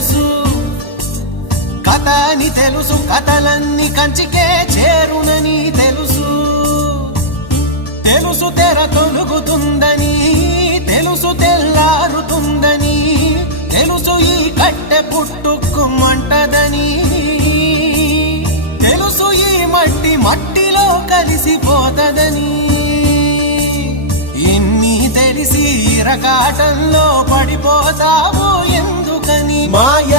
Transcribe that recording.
తెలుసు, కథ అని తెలుసు, కథలన్నీ కంచికే చేరునని తెలుసు. తెలుసు తెర తొలుగుతుందని, తెలుసు తెల్లారుతుందని, తెలుసు ఈ కట్టె పుట్టుకుమంటదని, తెలుసు ఈ మట్టి మట్టిలో కలిసిపోతదని. ఇన్ని తెలిసి ఇరకాటంలో పడిపోతావు ఎందుకని? మాయ